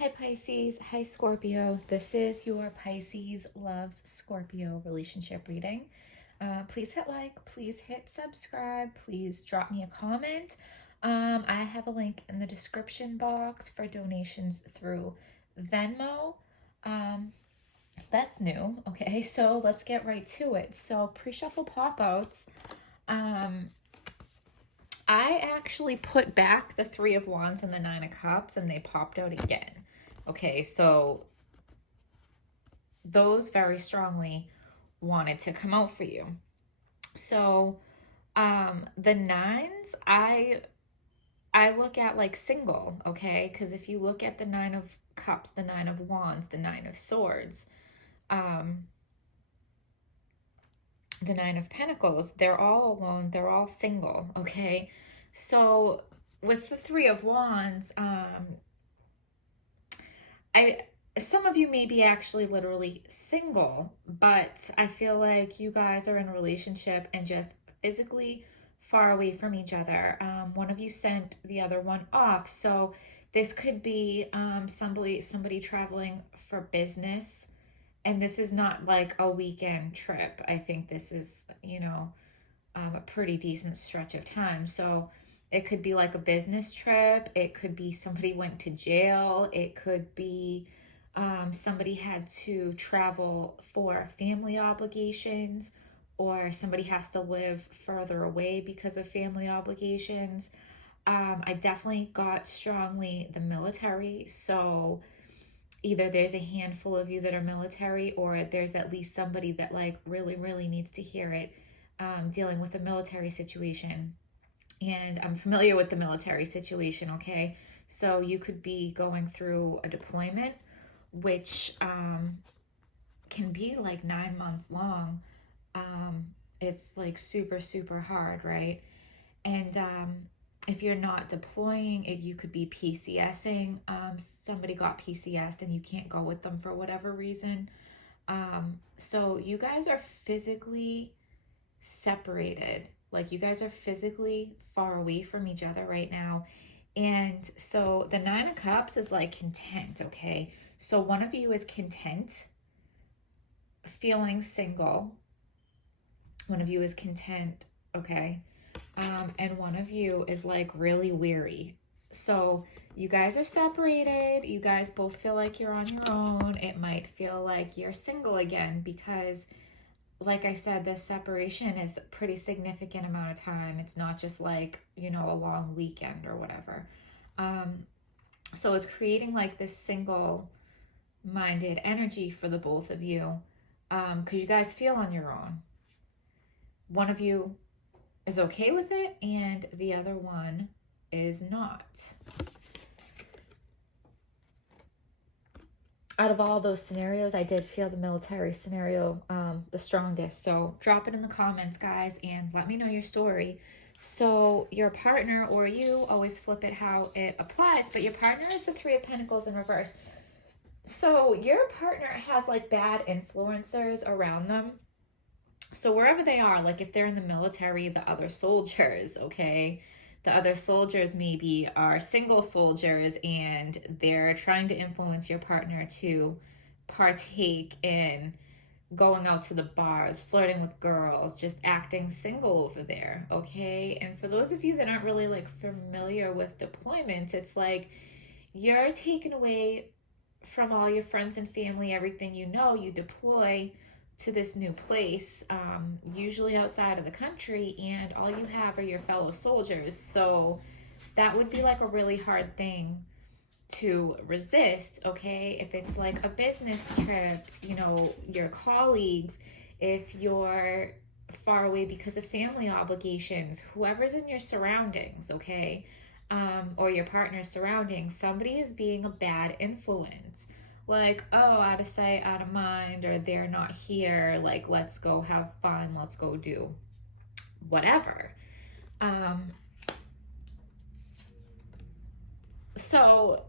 Hi Pisces, hi Scorpio. This is your Pisces loves Scorpio relationship reading. Please hit like, please hit subscribe, please drop me a comment. I have a link in the description box for donations through Venmo. Um, that's new. Okay, so let's get right to it. So pre-shuffle pop-outs. Um, I actually put back the Three of Wands and the Nine of Cups and they popped out again. Okay, so those very strongly wanted to come out for you. So the nines, I look at like single, okay? Because if you look at the Nine of Cups, the Nine of Wands, the Nine of Swords, um, the Nine of Pentacles, they're all alone, they're all single, okay? So with the Three of Wands, I some of you may be actually literally single, but I feel like you guys are in a relationship and just physically far away from each other. One of you sent the other one off, so this could be somebody traveling for business, and this is not like a weekend trip. I think this is a pretty decent stretch of time. So it could be like a business trip. It could be somebody went to jail. It could be somebody had to travel for family obligations, or somebody has to live further away because of family obligations. I definitely got strongly the military. So either there's a handful of you that are military, or there's at least somebody that like really, really needs to hear it, dealing with a military situation. And I'm familiar with the military situation, okay? So you could be going through a deployment, which can be like 9 months long. Um, it's like super, super hard, right? And if you're not deploying, you could be PCSing. Somebody got PCSed and you can't go with them for whatever reason. So you guys are physically separated. Like you guys are physically far away from each other right now. And so the Nine of Cups is like content, okay? So one of you is content, feeling single. One of you is content, okay? And one of you is like really weary. So you guys are separated. You guys both feel like you're on your own. It might feel like you're single again because, like I said, this separation is a pretty significant amount of time. It's not just like, a long weekend or whatever. So it's creating like this single minded energy for the both of you, because you guys feel on your own. One of you is okay with it and the other one is not. Out of all those scenarios, I did feel the military scenario the strongest. So drop it in the comments, guys, and let me know your story. So your partner or you, always flip it how it applies, but your partner is the Three of Pentacles in reverse. So your partner has like bad influencers around them. So wherever they are, like if they're in the military, the other soldiers, okay, the other soldiers maybe are single soldiers and they're trying to influence your partner to partake in going out to the bars, flirting with girls, just acting single over there, okay? And for those of you that aren't really like familiar with deployments, it's like you're taken away from all your friends and family, everything you deploy to this new place, usually outside of the country, and all you have are your fellow soldiers. So that would be like a really hard thing to resist, okay? If it's like a business trip, your colleagues, if you're far away because of family obligations, whoever's in your surroundings, okay? Or your partner's surroundings, somebody is being a bad influence. Like, oh, out of sight, out of mind, or they're not here. Like, let's go have fun. Let's go do whatever. So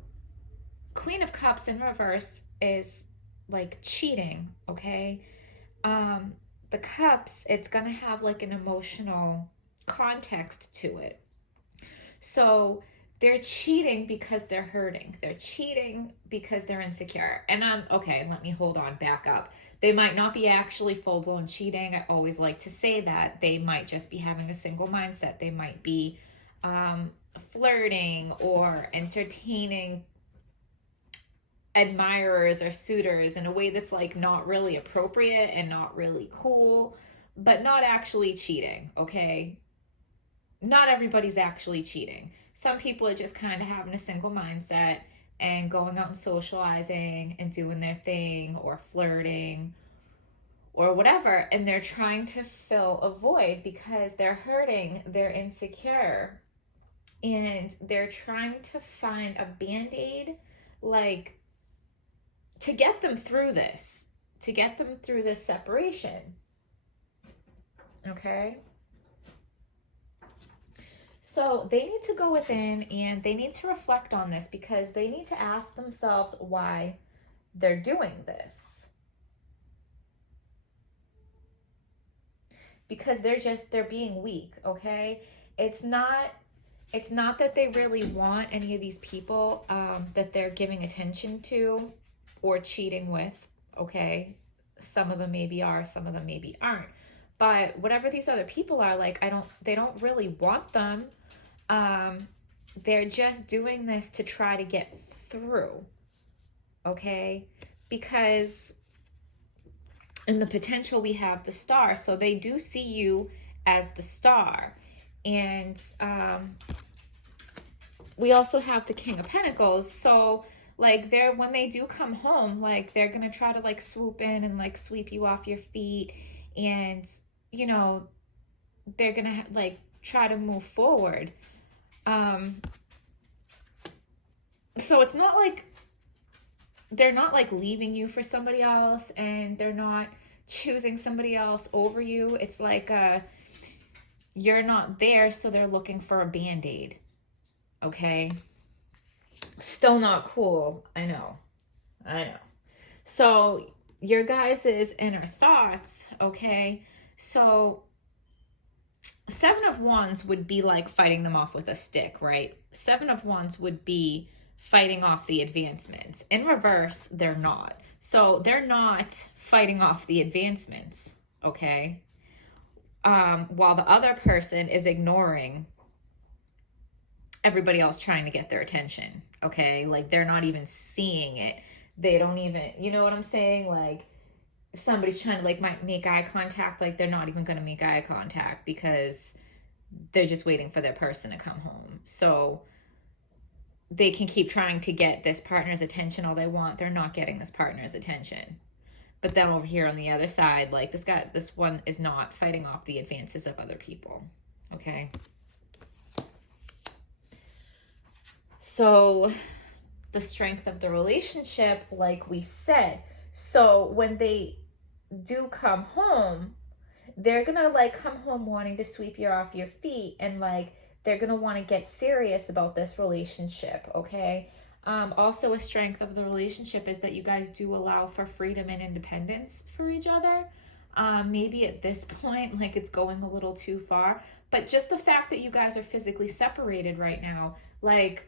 Queen of Cups in reverse is like cheating, okay? The cups, it's gonna have like an emotional context to it. So they're cheating because they're hurting. They're cheating because they're insecure. And okay, let me hold on, back up. They might not be actually full-blown cheating. I always like to say that. They might just be having a single mindset. They might be flirting or entertaining admirers or suitors in a way that's like not really appropriate and not really cool, but not actually cheating, okay? Not everybody's actually cheating. Some people are just kind of having a single mindset and going out and socializing and doing their thing or flirting or whatever, and they're trying to fill a void because they're hurting, they're insecure, and they're trying to find a band-aid, like, to get them through this, separation. Okay? So they need to go within and they need to reflect on this, because they need to ask themselves why they're doing this. Because they're being weak, okay? It's not that they really want any of these people that they're giving attention to or cheating with, okay? Some of them maybe are, some of them maybe aren't. But whatever these other people are, like, they don't really want them. They're just doing this to try to get through, okay? Because in the potential we have the star, so they do see you as the star. And we also have the King of Pentacles, so like when they do come home, like they're gonna try to like swoop in and like sweep you off your feet, and you know they're gonna like try to move forward. So it's not like they're not like leaving you for somebody else, and they're not choosing somebody else over you. It's like you're not there, so they're looking for a band-aid. Okay? Still not cool. I know. So your guys' inner thoughts, okay? So 7 of Wands would be like fighting them off with a stick, right? 7 of Wands would be fighting off the advancements. In reverse, they're not. So they're not fighting off the advancements, okay? While the other person is ignoring everybody else trying to get their attention, okay? Like they're not even seeing it. They don't even, you know what I'm saying? Like if somebody's trying to like make eye contact, like they're not even going to make eye contact because they're just waiting for their person to come home. So they can keep trying to get this partner's attention all they want. They're not getting this partner's attention. But then over here on the other side, like this one is not fighting off the advances of other people, okay? So the strength of the relationship, like we said, so when they do come home, they're gonna like come home wanting to sweep you off your feet, and like they're gonna want to get serious about this relationship, okay? Also a strength of the relationship is that you guys do allow for freedom and independence for each other. Maybe at this point, like it's going a little too far, but just the fact that you guys are physically separated right now, like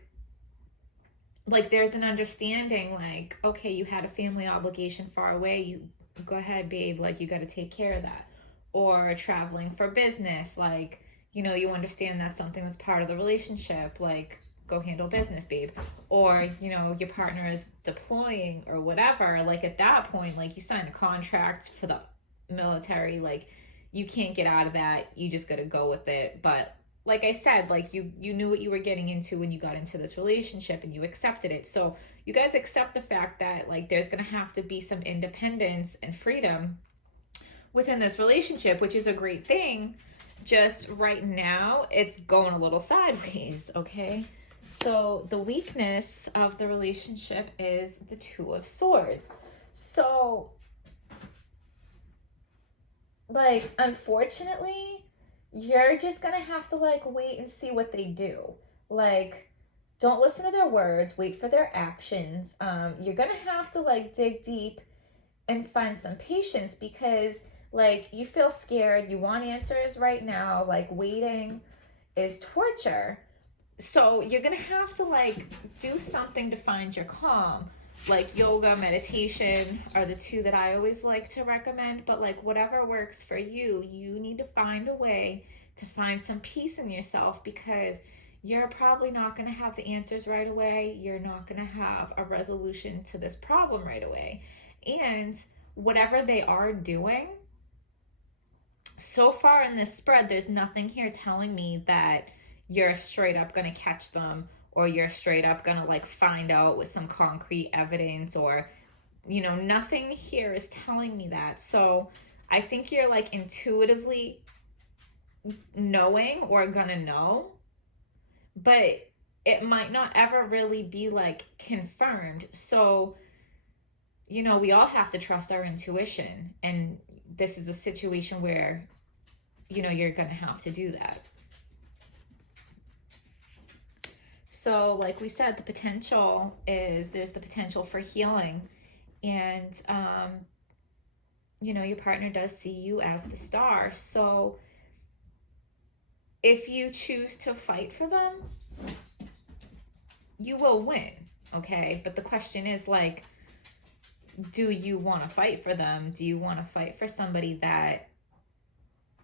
there's an understanding, like, okay, you had a family obligation far away, you go ahead, babe, like you got to take care of that. Or traveling for business, like, you know, you understand that's something that's part of the relationship, like go handle business, babe. Or, you know, your partner is deploying or whatever, like at that point, like you signed a contract for the military, like you can't get out of that, you just got to go with it. But like I said, like you knew what you were getting into when you got into this relationship, and you accepted it. So you guys accept the fact that like there's going to have to be some independence and freedom within this relationship, which is a great thing. Just right now, it's going a little sideways, okay? So the weakness of the relationship is the 2 of Swords. So, like, unfortunately, you're just gonna have to like wait and see what they do. Like, don't listen to their words, wait for their actions. You're gonna have to like dig deep and find some patience, because like you feel scared, you want answers right now, like waiting is torture. So you're gonna have to like do something to find your calm. Like yoga, meditation are the two that I always like to recommend, but like whatever works for you, you need to find a way to find some peace in yourself, because you're probably not going to have the answers right away. You're not going to have a resolution to this problem right away. And whatever they are doing, so far in this spread, there's nothing here telling me that you're straight up going to catch them, or you're straight up going to like find out with some concrete evidence, or, nothing here is telling me that. So I think you're like intuitively knowing or gonna know, but it might not ever really be like confirmed. So, we all have to trust our intuition. And this is a situation where, you're going to have to do that. So, like we said, the potential is there's the potential for healing. And, your partner does see you as the star. So, if you choose to fight for them, you will win, okay? But the question is like, do you want to fight for them? Do you want to fight for somebody that,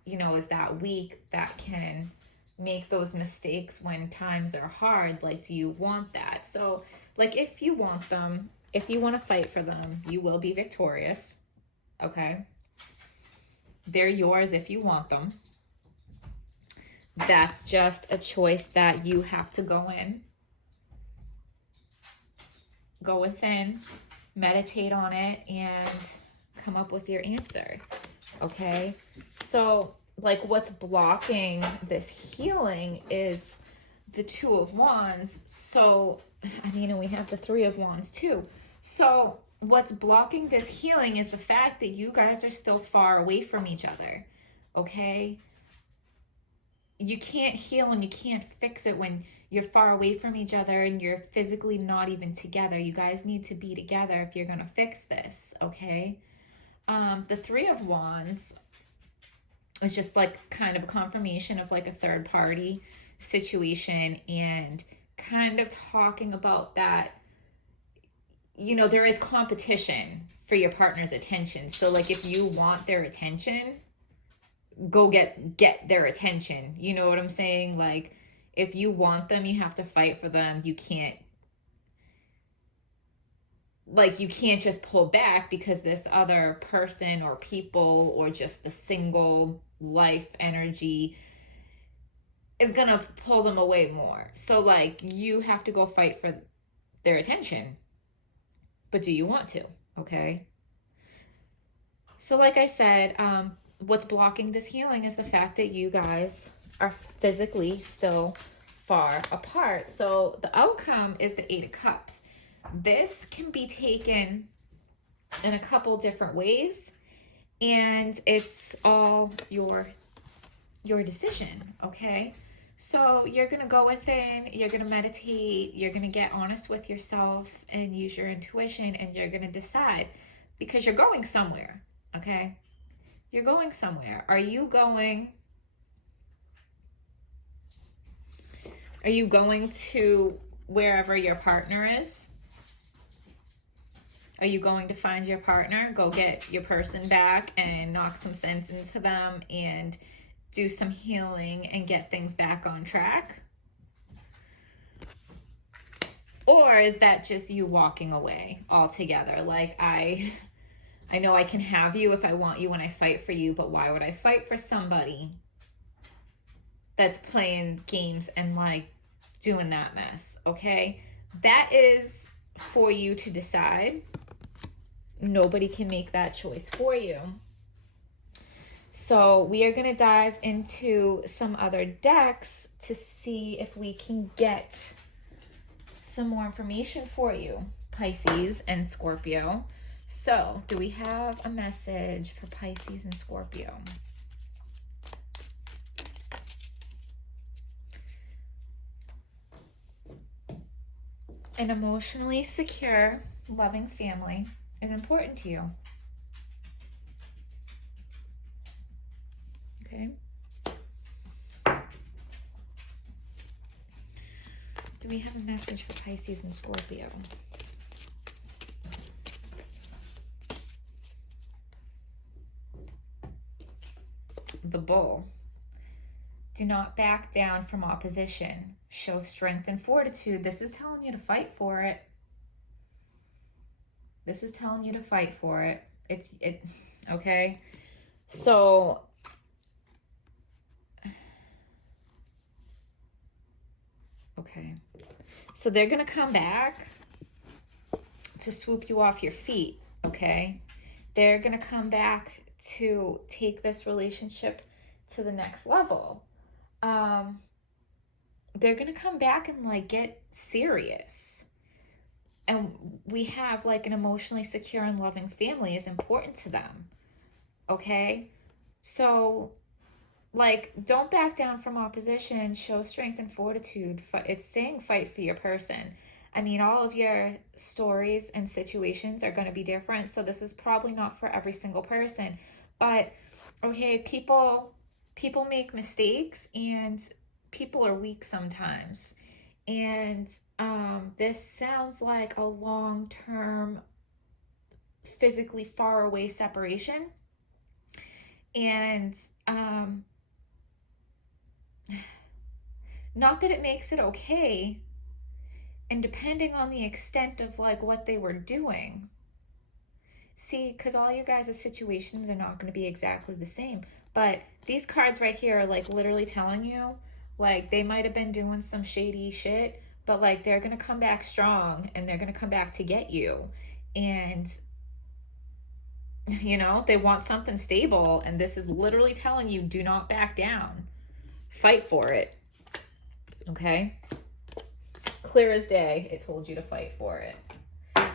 is that weak, that can make those mistakes when times are hard? Like, do you want that? So, like, if you want them, if you want to fight for them, you will be victorious, okay? They're yours if you want them. That's just a choice that you have to go within, meditate on it, and come up with your answer, okay? So, like, what's blocking this healing is the Two of Wands. So, and we have the Three of Wands too. So, what's blocking this healing is the fact that you guys are still far away from each other, okay? You can't heal and you can't fix it when you're far away from each other and you're physically not even together. You guys need to be together if you're going to fix this, okay? The Three of Wands is just like kind of a confirmation of like a third party situation, and kind of talking about that, there is competition for your partner's attention. So like if you want their attention, go get their attention. You know what I'm saying? Like, if you want them, you have to fight for them. You can't just pull back because this other person or people or just the single life energy is gonna pull them away more. So like, you have to go fight for their attention. But do you want to? Okay. So like I said, what's blocking this healing is the fact that you guys are physically still far apart. So the outcome is the Eight of Cups. This can be taken in a couple different ways, and it's all your decision, okay? So you're going to go within, you're going to meditate, you're going to get honest with yourself and use your intuition, and you're going to decide, because you're going somewhere, okay? You're going somewhere. Are you going to wherever your partner is? Are you going to find your partner, go get your person back and knock some sense into them and do some healing and get things back on track? Or is that just you walking away altogether? Like, I know I can have you if I want you and I fight for you, but why would I fight for somebody that's playing games and like doing that mess, okay? That is for you to decide. Nobody can make that choice for you. So we are going to dive into some other decks to see if we can get some more information for you, Pisces and Scorpio. So, do we have a message for Pisces and Scorpio? An emotionally secure, loving family is important to you. Okay. Do we have a message for Pisces and Scorpio? The Bull. Do not back down from opposition. Show strength and fortitude. This is telling you to fight for it. This is telling you to fight for it. Okay? So, okay. So they're going to come back to swoop you off your feet, okay? They're going to come back to take this relationship to the next level. They're going to come back and like get serious. And we have like an emotionally secure and loving family is important to them. Okay? So like, don't back down from opposition. Show strength and fortitude. It's saying fight for your person. I mean, all of your stories and situations are going to be different. So this is probably not for every single person. But, okay, people make mistakes and people are weak sometimes. And this sounds like a long-term, physically far away separation. And not that it makes it okay, and depending on the extent of like what they were doing. See, because all you guys' situations are not going to be exactly the same. But these cards right here are like literally telling you, like, they might have been doing some shady shit, but like they're going to come back strong and they're going to come back to get you. And, you know, they want something stable. And this is literally telling you, do not back down. Fight for it. Okay? Clear as day, it told you to fight for it.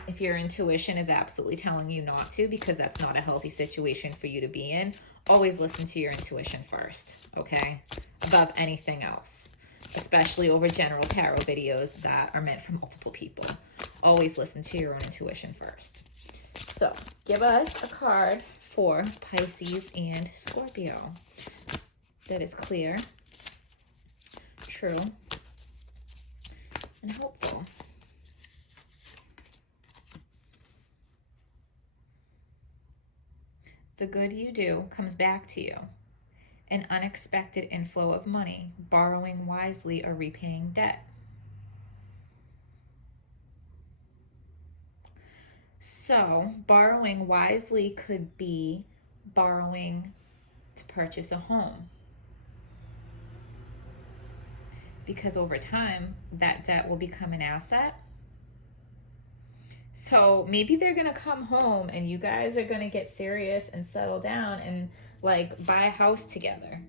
If your intuition is absolutely telling you not to, because that's not a healthy situation for you to be in, always listen to your intuition first, okay? Above anything else, especially over general tarot videos that are meant for multiple people. Always listen to your own intuition first. So, give us a card for Pisces and Scorpio that is clear, true, and hopeful. The good you do comes back to you. An unexpected inflow of money, borrowing wisely or repaying debt. So, borrowing wisely could be borrowing to purchase a home. Because over time, that debt will become an asset. So maybe they're going to come home and you guys are going to get serious and settle down and like buy a house together.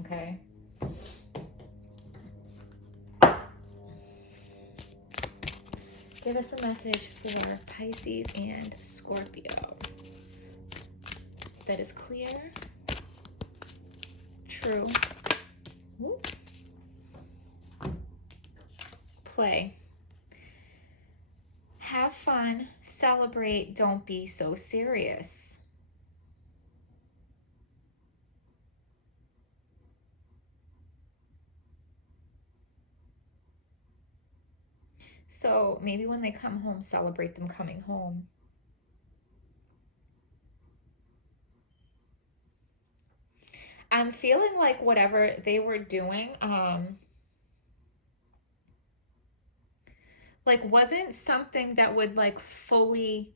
Okay? Give us a message for Pisces and Scorpio that is clear, true, play. Have fun, celebrate, don't be so serious. So maybe when they come home, celebrate them coming home. I'm feeling like whatever they were doing, like wasn't something that would like fully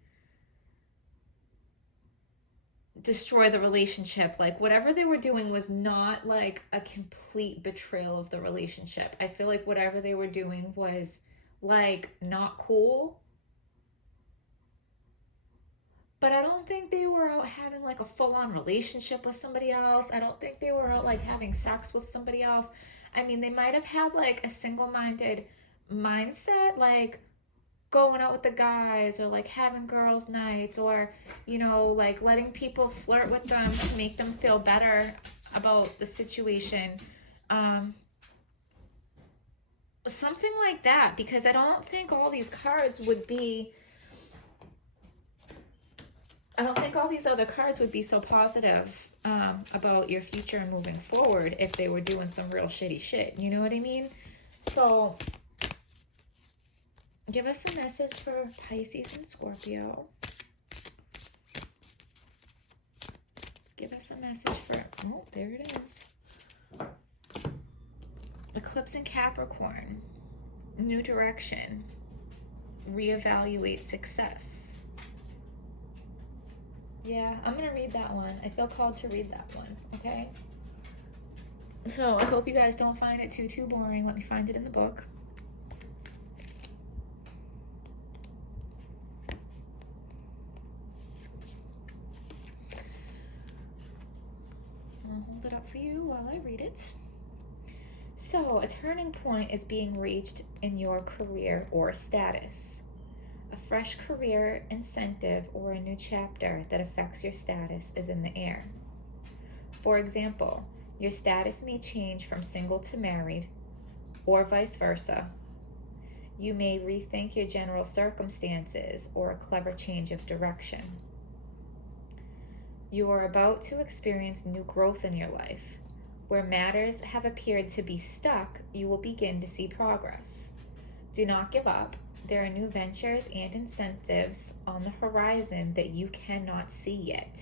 destroy the relationship. Like whatever they were doing was not like a complete betrayal of the relationship. I feel like whatever they were doing was like not cool. But I don't think they were out having like a full-on relationship with somebody else. I don't think they were out like having sex with somebody else. I mean, they might have had like a single-minded mindset, like going out with the guys or like having girls' nights or, you know, like letting people flirt with them to make them feel better about the situation. Something like that, because I don't think all these cards would be, I don't think all these other cards would be so positive about your future and moving forward if they were doing some real shitty shit. You know what I mean? So Give us a message for Pisces and Scorpio. Give us a message for, oh, there it is. Eclipse in Capricorn. New direction. Reevaluate success. Yeah, I'm going to read that one. I feel called to read that one, okay? So I hope you guys don't find it too boring. Let me find it in the book. I'll hold it up for you while I read it. So, a turning point is being reached in your career or status. A fresh career incentive or a new chapter that affects your status is in the air. For example, your status may change from single to married, or vice versa. You may rethink your general circumstances or a clever change of direction. You are about to experience new growth in your life. Where matters have appeared to be stuck, you will begin to see progress. Do not give up. There are new ventures and incentives on the horizon that you cannot see yet.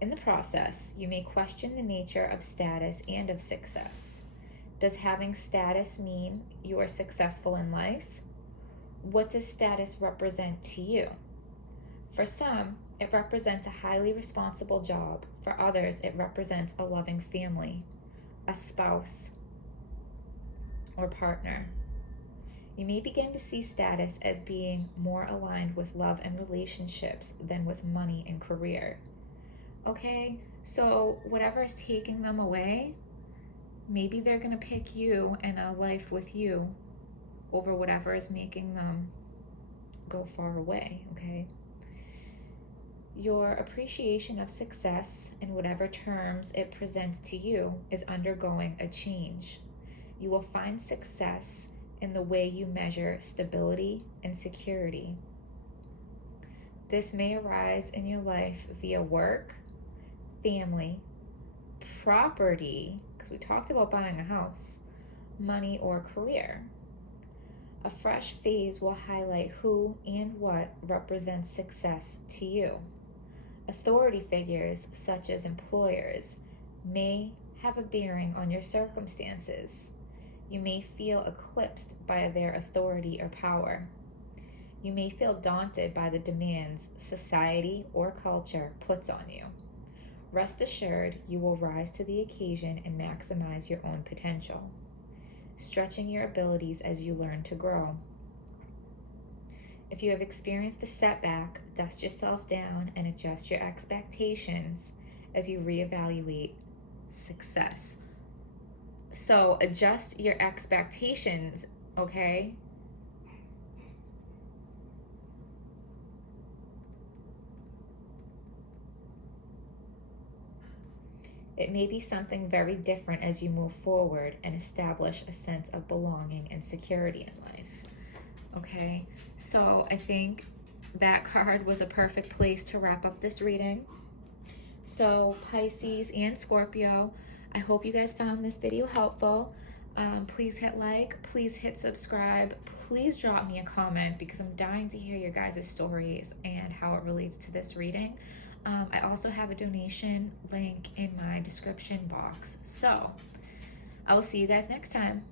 In the process, you may question the nature of status and of success. Does having status mean you are successful in life? What does status represent to you? For some, it represents a highly responsible job. For others, it represents a loving family, a spouse, or partner. You may begin to see status as being more aligned with love and relationships than with money and career. Okay, so whatever is taking them away, maybe they're going to pick you and a life with you over whatever is making them go far away, okay? Your appreciation of success in whatever terms it presents to you is undergoing a change. You will find success in the way you measure stability and security. This may arise in your life via work, family, property, because we talked about buying a house, money, or career. A fresh phase will highlight who and what represents success to you. Authority figures, such as employers, may have a bearing on your circumstances. You may feel eclipsed by their authority or power. You may feel daunted by the demands society or culture puts on you. Rest assured, you will rise to the occasion and maximize your own potential, stretching your abilities as you learn to grow. If you have experienced a setback, dust yourself down and adjust your expectations as you reevaluate success. So adjust your expectations, okay? It may be something very different as you move forward and establish a sense of belonging and security in life. Okay, so I think that card was a perfect place to wrap up this reading. So Pisces and Scorpio, I hope you guys found this video helpful. Please hit like, please hit subscribe, please drop me a comment because I'm dying to hear your guys' stories and how it relates to this reading. I also have a donation link in my description box. So I will see you guys next time.